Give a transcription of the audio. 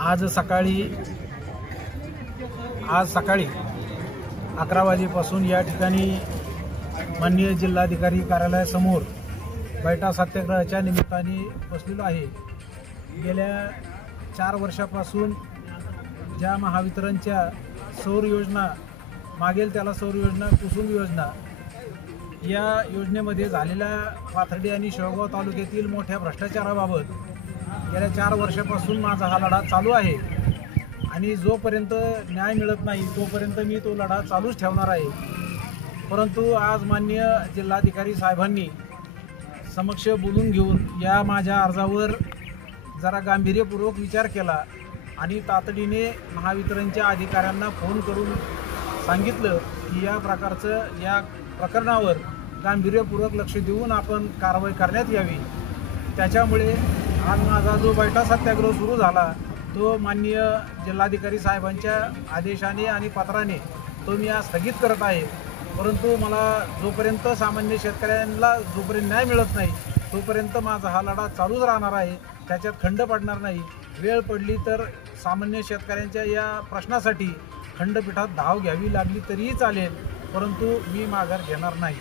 आज सकाळी 11 वाजेपासून या ठिकाणी माननीय जिल्हाधिकारी कार्यालयासमोर बैठा सत्याग्रहाच्या निमित्ताने बसलेलो आहे। गेल्या 4 वर्षापासून ज्या महावितरणच्या सौर योजना मागेल त्याला सौर योजना, कुसुम योजना या योजनेमध्ये झालेल्या पाथर्डी आणि शेवगाव तालुक्यातील मोठ्या भ्रष्टाचाराबाबत गेल्या 4 वर्षापासून माझा हा लढा चालू आहे आणि जोपर्यंत न्याय मिळत नाही तोपर्यंत मी तो लढा चालूच ठेवणार आहे। परंतु आज माननीय जिल्हाधिकारी साहेबांनी समक्ष बोलून घेऊन या माझ्या अर्जावर जरा गांभीर्यपूर्वक विचार केला आणि तातडीने महावितरणच्या अधिकाऱ्यांना फोन करून सांगितलं की या प्रकरणावर गांभीर्यपूर्वक लक्ष देऊन आपण कारवाई करण्यात यावी। त्याच्यामुळे आज माझा जो बैठा सत्याग्रह सुरू झाला तो माननीय जिल्हाधिकारी साहेबांच्या आदेशाने आणि पत्राने तो मी आज स्थगित करत आहे। परंतु मला जोपर्यंत सामान्य शेतकऱ्यांना जोपर्यंत न्याय मिळत नाही तोपर्यंत माझा हा लढा चालूच राहणार आहे, त्याच्यात खंड पडणार नाही। वेळ पडली तर सामान्य शेतकऱ्यांच्या या प्रश्नासाठी खंडपीठात धाव घ्यावी लागली तरीही चालेल, परंतु मी माघार घेणार नाही।